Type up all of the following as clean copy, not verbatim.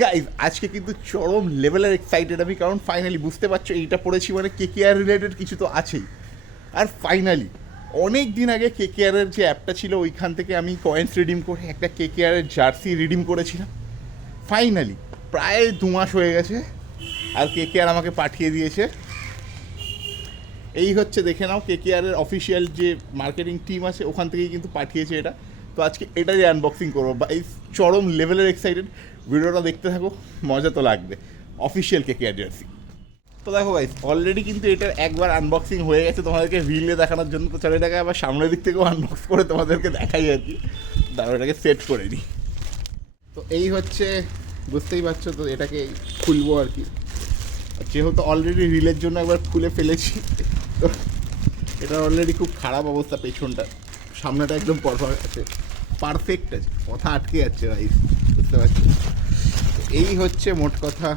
Guys আজকে কিন্তু চরম লেভেলের এক্সাইটেড আমি, কারণ ফাইনালি বুঝতে পারছো এইটা পড়েছি মানে কেকেআর রিলেটেড কিছু তো আছেই। আর ফাইনালি অনেক দিন আগে কেকেআরের যে অ্যাপটা ছিল ওইখান থেকে আমি কয়েন্স রিডিম করে একটা কেকেআরের জার্সি রিডিম করেছিলাম। ফাইনালি প্রায় 2 মাস হয়ে গেছে আর কেকেআর আমাকে পাঠিয়ে দিয়েছে। এই হচ্ছে দেখে নাও, কেকেআরের অফিসিয়াল যে মার্কেটিং টিম আছে ওখান থেকেই কিন্তু পাঠিয়েছে এটা। তো আজকে এটাই আনবক্সিং করবো বা এই চরম লেভেলের এক্সাইটেড। ভিডিওটা দেখতে থাকো, মজা তো লাগবে। Official KKR jersey. তো দেখো গাইস, অলরেডি কিন্তু এটার একবার আনবক্সিং হয়ে গেছে তোমাদেরকে রিলে দেখানোর জন্য। তো চলো এটাকে আবার সামনের দিক থেকেও আনবক্স করে তোমাদেরকে দেখাই আর কি। তারপর এটাকে সেট করে নিই। তো এই হচ্ছে, বুঝতেই পারছো তো, এটাকে খুলবো আর কি। যেহেতু অলরেডি রিলের জন্য একবার খুলে ফেলেছি, তো এটা অলরেডি খুব খারাপ অবস্থা। পেছনটা, সামনেটা একদম পারফেক্ট আছে, পারফেক্ট আছে, কথা আটকে যাচ্ছে ভাই, বুঝতে পারছি। এই হচ্ছে মোট কথা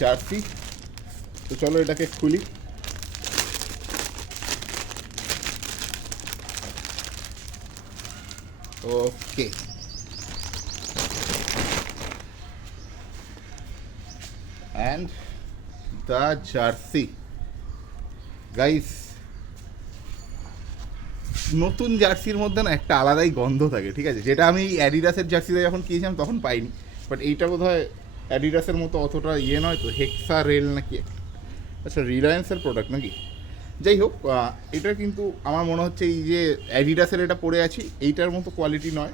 জার্সি। তো চলো এটাকে খুলি। ওকে, অ্যান্ড দ্য জার্সি গাইস। নতুন জার্সির মধ্যে না একটা আলাদাই গন্ধ থাকে, ঠিক আছে, যেটা আমি অ্যাডিডাসের জার্সিতে যখন কিনেছিলাম তখন পাইনি। বাট এইটা বোধ হয় অ্যাডিডাসের মতো অতটা ইয়ে নয় তো, হেক্সা রেল নাকি, আচ্ছা রিলায়েন্সের প্রোডাক্ট নাকি, যাই হোক। এটা কিন্তু আমার মনে হচ্ছে এই যে অ্যাডিডাসের এটা পরে আছি এইটার মতো কোয়ালিটি নয়,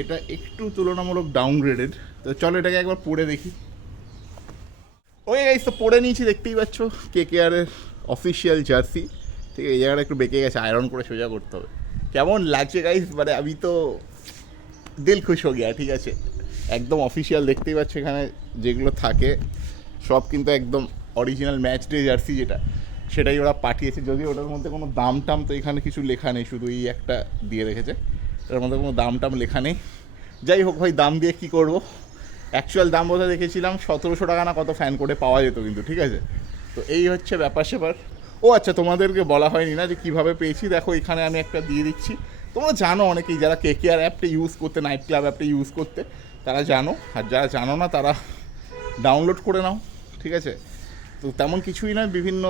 এটা একটু তুলনামূলক ডাউনগ্রেডেড। তো চলো এটাকে একবার পরে দেখি। ওই গাইস, তো পরে নিয়েছি, দেখতেই পাচ্ছ কেকেআরের অফিসিয়াল জার্সি। ঠিক আছে, এই জায়গাটা একটু বেঁকে গেছে, আয়রন করে সোজা করতে হবে। কেমন লাগছে গাইস, মানে আমি তো দিল খুশ হয়ে গিয়া, ঠিক আছে। একদম অফিসিয়াল, দেখতেই পাচ্ছ এখানে যেগুলো থাকে সব কিন্তু একদম অরিজিনাল ম্যাচ ডে জার্সি যেটা, সেটাই ওরা পাঠিয়েছে। যদিও ওটার মধ্যে কোনো দাম টাম তো এখানে কিছু লেখা নেই, শুধু এই একটা দিয়ে রেখেছে, এটার মধ্যে কোনো দাম টাম লেখা নেই। যাই হোক ভাই, দাম দিয়ে কী করবো, অ্যাকচুয়াল দাম বোধহয় দেখেছিলাম 1700 টাকা না কত ফ্যান করে পাওয়া যেত কিন্তু, ঠিক আছে। তো এই হচ্ছে ব্যাপার স্যাপার। ও আচ্ছা, তোমাদেরকে বলা হয়নি না যে কীভাবে পেয়েছি। দেখো এখানে আমি একটা দিয়ে দিচ্ছি। তোমরা জানো অনেকেই, যারা কেকেআর অ্যাপটা ইউজ করতে, নাইট ক্লাব অ্যাপটা ইউজ করতে, তারা জানো। আর যারা জানো না তারা ডাউনলোড করে নাও, ঠিক আছে। তো তেমন কিছুই নয়, বিভিন্ন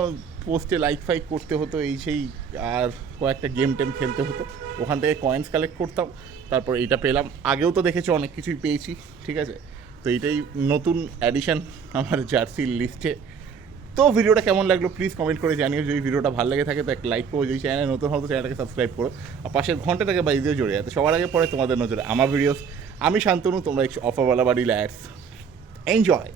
পোস্টে লাইক ফাইক করতে হতো এই সেই, আর কয়েকটা গেম টেম খেলতে হতো। ওখান থেকে কয়েন্স কালেক্ট করতাম, তারপর এইটা পেলাম। আগেও তো দেখেছো অনেক কিছুই পেয়েছি, ঠিক আছে। তো এইটাই নতুন অ্যাডিশন আমার জার্সির লিস্টে। তো ভিডিওটা কেমন লাগলো প্লিজ কমেন্ট করে জানিও। যদি ভিডিওটা ভালো লেগে থাকে তো একটা লাইক করো, যদি চ্যানেলে নতুন হতো চ্যানেলটাকে সাবস্ক্রাইব করো, আর পাশের ঘন্টাটাকে বাজিয়ে দিয়ে জড়িয়ে যাতে সবার আগে পরে তোমাদের নজরে আমার ভিডিওস। আমি শান্তনু, তোমরা একটু অফারওয়ালা বা রিল্যাক্স এনজয়।